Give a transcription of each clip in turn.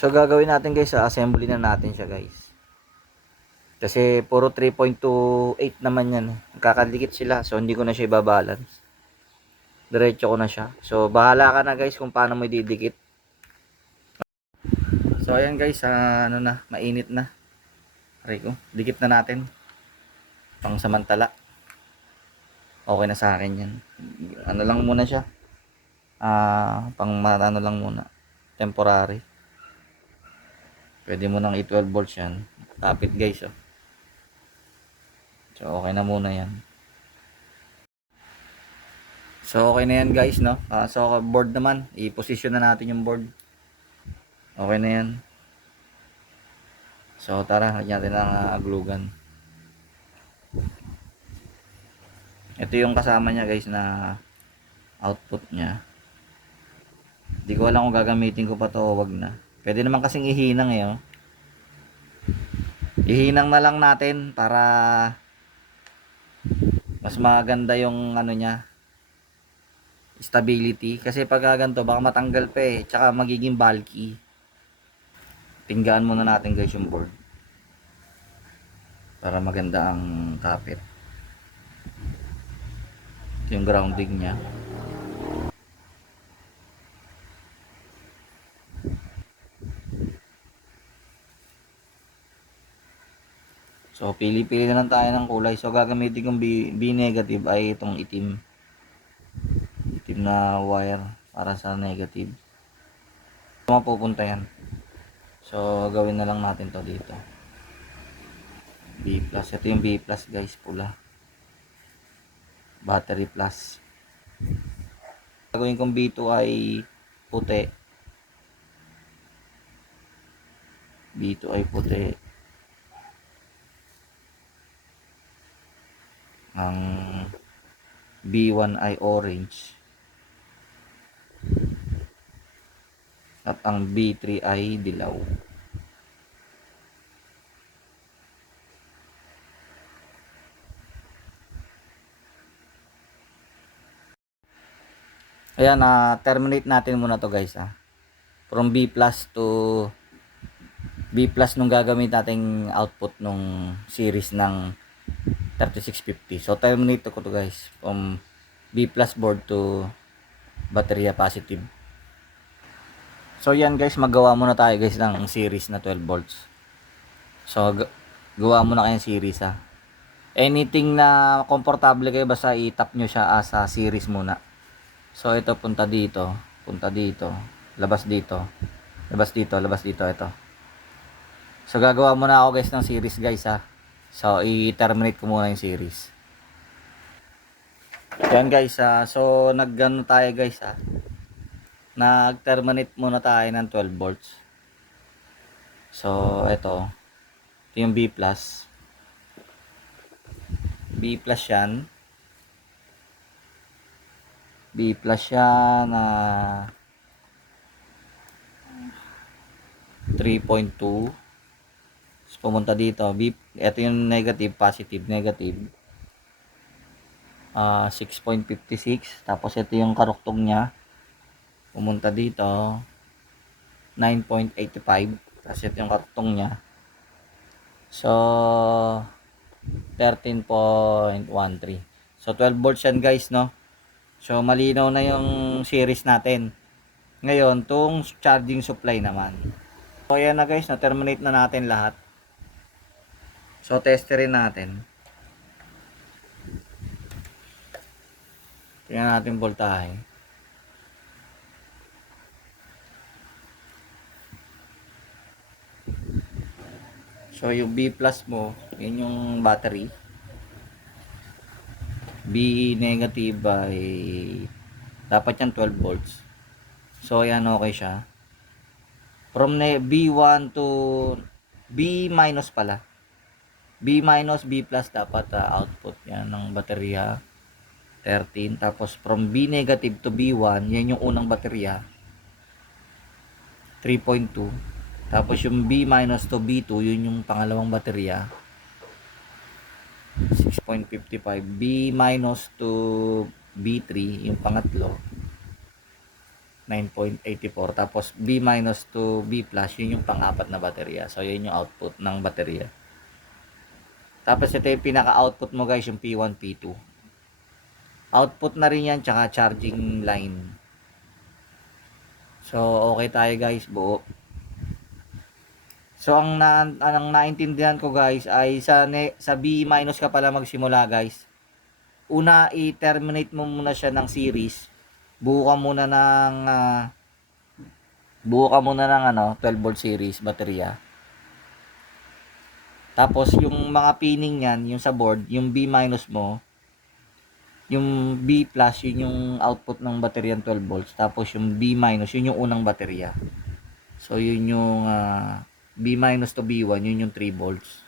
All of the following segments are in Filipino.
So gagawin natin guys, assembly na natin siya guys. Kasi puro 3.28 naman yan. Kakadikit sila, so hindi ko na siya ibabalance. Diretso ko na siya. So bahala ka na guys kung paano mo ididikit. So ayan guys, ano na, mainit na. Rico, dikit na natin. Pang samantala. Okay na sa akin yan. Ano lang muna siya. Pang ano lang muna. Temporary. Pwede mo nang i-12 volts yan. Kapit guys, oh. So okay na muna yan. So okay na yan guys, no. So board naman, i-position na natin yung board. Okay na yan. So tara, lagyan natin ang glue gun. Ito yung kasama niya guys na output niya. Hindi ko alam kung gagamitin ko pa to o wag na. Pwede naman kasing ihinang eh, oh. Ihinang na lang natin para mas maganda yung ano niya, stability. Kasi pag ganito baka matanggal pa eh, tsaka magiging bulky. Tinggaan muna natin guys yung board para maganda ang kapit. Ito yung grounding niya. So pili-pili na lang tayo ng kulay. So gagamitin kong B negative ay itong itim. Itim na wire para sa negative. Mapupunta yan. So gawin na lang natin to dito. B+. Ito yung B+ guys, pula. Battery plus. Gagawin kong B2 ay puti. B2 ay puti. Ang B1 ay orange. At ang B3 ay dilaw. Ayan, terminate natin muna to guys, from B+ to B+ nung gagamit nating output nung series ng 3650. So terminate ko to guys from B+ board to baterya positive. So yan guys, maggawa muna tayo guys ng series na 12 volts. So gawa muna kayo ng series Anything na komportable kayo, basta i-tap nyo siya sa series muna. So ito punta dito, labas dito, labas dito, labas dito, ito. So gagawa muna ako guys ng series guys So i-terminate ko muna yung series. Yan guys, so naggano tayo guys nag-terminate muna tayo ng 12 volts. So ito yung B+. B+ yan. B+ yan 3.2. So, pumunta dito. Ito yung negative, positive, negative. 6.56. Tapos ito yung karuktong niya. Pumunta dito. 9.85. Tapos ito yung karuktong niya. So, 13.13. So, 12 volts yan guys, no? So, malinaw na yung series natin. Ngayon, tong charging supply naman. So, ayan na guys, na-terminate na natin lahat. So, testerin natin. Tingnan natin voltahe. So, yung B+ mo, yun yung battery. B negative ay dapat yan 12 volts. So, ayan, okay siya. From B1 to B- pala. B-, B+ dapat output yan ng baterya. 13. Tapos from B negative to B1, yan yung unang baterya. 3.2. Tapos yung B- to B2, yun yung pangalawang baterya. 6.55. B- to B3, yung pangatlo. 9.84. Tapos B minus to B plus, yun yung pang-apat na baterya. So, yun yung output ng baterya. Tapos ito yung pinaka-output mo guys, yung P1, P2. Output na rin yan, tsaka charging line. So, okay tayo guys, buo. So, ang naintindihan ko guys ay sa B minus ka pala magsimula guys. Una, i-terminate mo muna siya ng series. Buo ka muna ng 12 volt series baterya. Tapos, yung mga pinning niyan, yung sa board, yung B minus mo, yung B plus, yun yung output ng baterya 12 volts. Tapos, yung B minus, yun yung unang baterya. So, yun yung B minus to B1, yun yung 3 volts.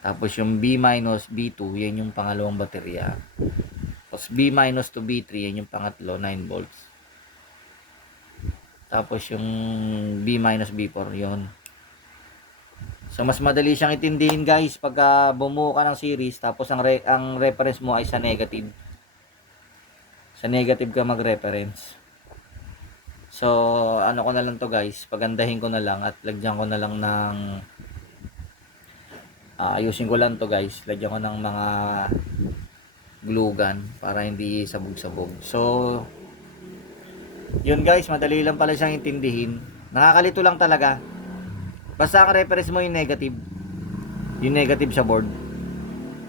Tapos yung B minus, B2, yan yung pangalawang baterya. Tapos B minus to B3, yan yung pangatlo, 9 volts. Tapos yung B minus B4, yun. So mas madali siyang intindihin guys pag bumuo ka ng series, tapos ang reference mo ay sa negative. Sa negative ka mag-reference. So ano ko na lang to guys, pagandahin ko na lang at lagyan ko na lang ng ayusin ko lang to guys, lagyan ko ng mga glue gun para hindi sabog-sabog. So yun guys, madali lang pala siyang intindihin. Nakakalito lang talaga. Basta ang reference mo yung negative sa board.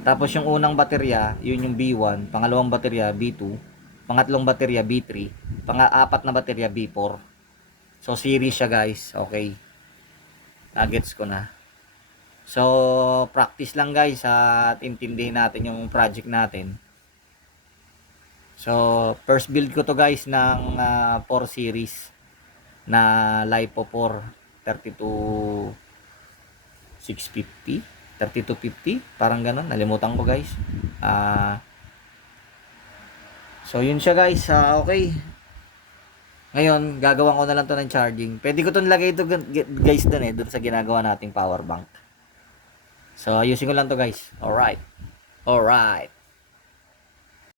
Tapos yung unang baterya, yun yung B1, pangalawang baterya B2, pangatlong baterya B3, pang-apat na baterya B4. So series siya guys, okay. Gets ko na. So, practice lang guys at intindihin natin yung project natin. So, first build ko to guys ng 4 series na LiPo 4 32650, 3250, parang ganun, nalimutan ko guys. So, yun siya guys, okay. Ngayon, gagawan ko na lang to ng charging. Pwede ko to nilagay ito guys doon sa ginagawa nating power bank. So, ayusin ko lang to guys. Alright.